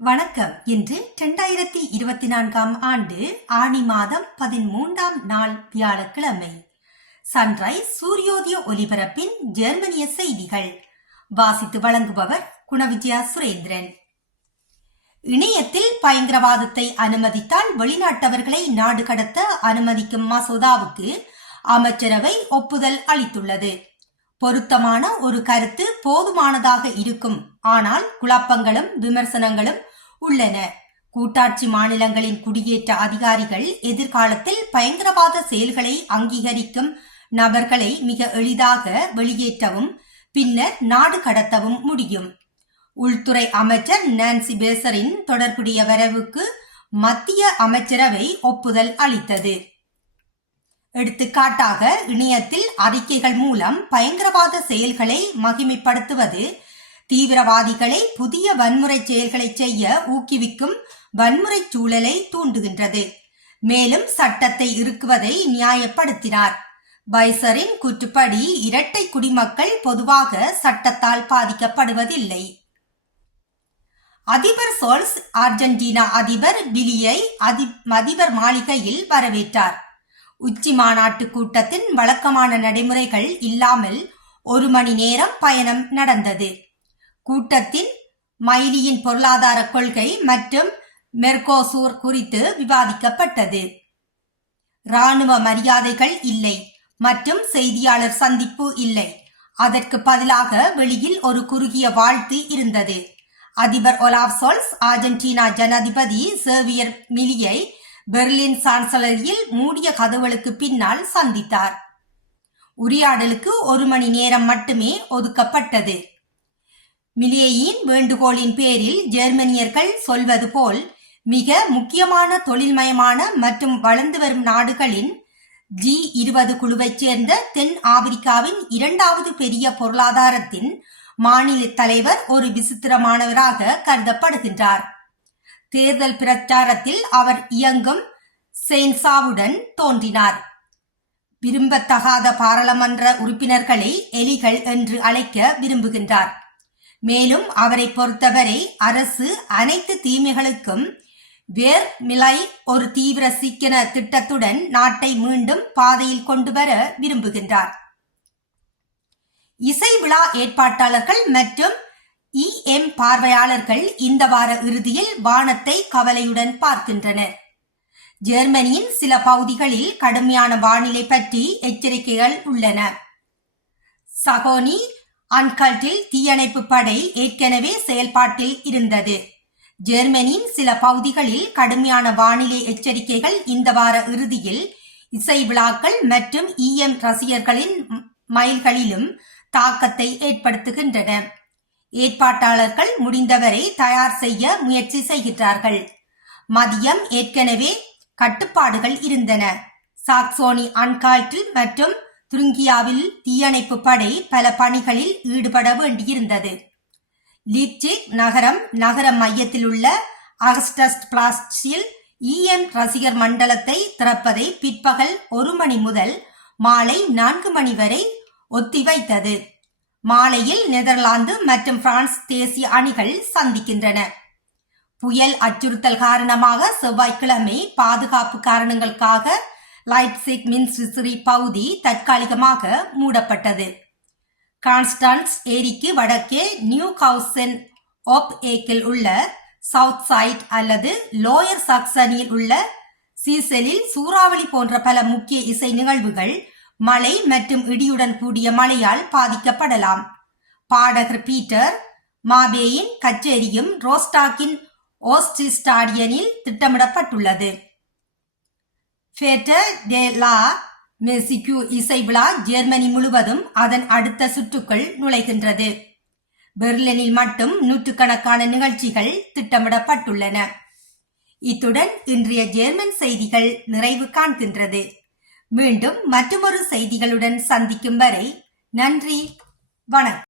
வணக்கம். இன்று 2024 ஆண்டு ஆணி மாதம் 13ஆம் நாள் வியாழக்கிழமை. சன்ரைஸ் சூரியோதய ஒலிபரப்பின் ஜெர்மனிய செய்திகள் வாசித்து வழங்குபவர் குணவிஜயா சுரேந்திரன். இணையத்தில் பயங்கரவாதத்தை அனுமதித்தால் வெளிநாட்டவர்களை நாடு கடத்த அனுமதிக்கும் மசோதாவுக்கு அமைச்சரவை ஒப்புதல் அளித்துள்ளது. பொருத்தமான ஒரு கருத்து போதுமானதாக இருக்கும். ஆனால் குழப்பங்களும் விமர்சனங்களும் உள்ளன. கூட்டாட்சி மாநிலங்களின் குடியேற்ற அதிகாரிகள் எதிர்காலத்தில் பயங்கரவாத செயல்களை அங்கீகரிக்கும் நபர்களை மிக எளிதாக வெளியேற்றவும் பின்னர் நாடு கடத்தவும் முடியும். உள்துறை அமைச்சர் நான்சி பேசரின் தொடர்புடைய வரவுக்கு மத்திய அமைச்சரவை ஒப்புதல் அளித்தது. எடுத்துக்காட்டாக, இணையத்தில் அறிக்கைகள் மூலம் பயங்கரவாத செயல்களை மகிமைப்படுத்துவது தீவிரவாதிகளை புதிய வன்முறை செயல்களை செய்ய ஊக்குவிக்கும் வன்முறை சூழலை தூண்டுகின்றது. மேலும் சட்டத்தை இறுக்குவதை நியாயப்படுத்தினார். பைசரின் கூற்றுப்படி இரட்டை குடிமக்கள் பொதுவாக சட்டத்தால் பாதிக்கப்படுவதில்லை. அதிபர் சோல்ஸ் அர்ஜென்டினா அதிபர் பிலியை அதிபர் மாளிகையில் வரவேற்றார். உச்சி மாநாட்டு கூட்டத்தின் வழக்கமான நடைமுறைகள் இல்லாமல் 1 மணி நேரம் பயணம் நடந்தது. கூட்டத்தின் மைலியின் பொருளாதார கொள்கை மற்றும் மெர்கோசூர் குறித்து விவாதிக்கப்பட்டது. இராணுவ மரியாதைகள் இல்லை மற்றும் செய்தியாளர் சந்திப்பு இல்லை. அதற்கு பதிலாக வெளியில் ஒரு குறுகிய வாழ்த்து இருந்தது. அதிபர் ஒலாஃப் சோல்ஸ் அர்ஜென்டினா ஜனாதிபதி சேவியர் மிலியை பெர்லின் சான்சலரியில் மூடிய கதவுகளுக்கு பின்னால் சந்தித்தார். உரையாடலுக்கு 1 மணி நேரம் மட்டுமே ஒதுக்கப்பட்டது. மிலியின் வேண்டுகோளின் பேரில் ஜெர்மனியர்கள் சொல்வது போல் மிக முக்கியமான தொழில்மயமான மற்றும் வளர்ந்து வரும் நாடுகளின் G20 குழுவைச் சேர்ந்த தென் ஆப்பிரிக்காவின் 2வது பெரிய பொருளாதாரத்தின் மாநில தலைவர் ஒரு விசித்திரமானவராக கருதப்படுகின்றார். தேர்தல் பிரச்சாரத்தில் அவர் இயங்கும் செயின்சாவுடன் தோன்றினார். விரும்பத்தகாத பாராளுமன்ற உறுப்பினர்களை எலிகள் என்று அழைக்க விரும்புகின்றார். மேலும் அவரை பொறுத்தவரை அரசு அனைத்து தீமைகளுக்கும் வேர் மிலை ஒரு தீவிர சிக்கன திட்டத்துடன் நாட்டை மீண்டும் பாதையில் கொண்டு வர விரும்புகின்றார். இசை விழா ஏற்பாட்டாளர்கள் மற்றும் பார்வையாளர்கள் இந்த வார இறுதியில் வானத்தை கவலையுடன் பார்க்கின்றனர். ஜெர்மனியின் சில பகுதிகளில் கடுமையான வானிலை பற்றி எச்சரிக்கைகள் உள்ளன. சகோனி அன்கல்ட்டில் தீயணைப்பு படை ஏற்கனவே செயல்பாட்டில் இருந்தது. ஜெர்மனியின் சில பகுதிகளில் கடுமையான வானிலை எச்சரிக்கைகள் இந்த வார இறுதியில் இசை விழாக்கள் மற்றும் ரசிகர்களின் மைல்களிலும் தாக்கத்தை ஏற்படுத்துகின்றன. ஏற்பாட்டாளர்கள் முடிந்தவரை தயார் செய்ய முயற்சி செய்கிறார்கள். மதியம் ஏற்கனவே கட்டுப்பாடுகள் இருந்தன. சாக்சோனி அன்கால்ட்டில் மற்றும் துருங்கியாவில் தீயணைப்பு படை பல பணிகளில் ஈடுபட வேண்டியிருந்தது. லீப்சிக் நகர மையத்தில் உள்ள அகஸ்டஸ் பிளாட்ஸில் ரசிகர் மண்டலத்தை திறப்பதை பிற்பகல் 1 மணி முதல் மாலை 4 மணி வரை ஒத்திவைத்தது. மாலையில் நெதர்லாந்து மற்றும் பிரான்ஸ் தேசிய அணிகள் சந்திக்கின்றன. புயல் அச்சுறுத்தல் காரணமாக செவ்வாய்க்கிழமை பாதுகாப்பு காரணங்களுக்காக லைப்சிக் மின்சிரி பகுதி தற்காலிகமாக மூடப்பட்டது. கான்ஸ்டான்ஸ் ஏரிக்கு வடக்கே நியூ ஹவுசன் ஆப் ஏக்கில் உள்ள சவுத் சைட் அல்லது லோயர் சாக்சனியில் உள்ள சீசெலில் சூறாவளி போன்ற பல முக்கிய இசை நிகழ்வுகள் மழை மற்றும் இடியுடன் கூடிய மழையால் பாதிக்கப்படலாம். பாடகர் பீட்டர் மாபேயின் கச்சேரியும் ரோஸ்டாக்கின் ஓஸ்டிஸ்டாடியனில் திட்டமிடப்பட்டுள்ளது. ஃபேட்டர் டே லா மெக்சிகோ இசை விழா ஜெர்மனி முழுவதும் அதன் அடுத்த சுற்றுக்குள் நுழைகின்றது. பெர்லினில் மட்டும் நூற்றுக்கணக்கான நிகழ்ச்சிகள் திட்டமிடப்பட்டுள்ளன. இத்துடன் இன்றைய ஜெர்மன் செய்திகள் நிறைவு காண்கின்றது. மீண்டும் மற்றொரு செய்திகளுடன் சந்திக்கும் வரை நன்றி, வணக்கம்.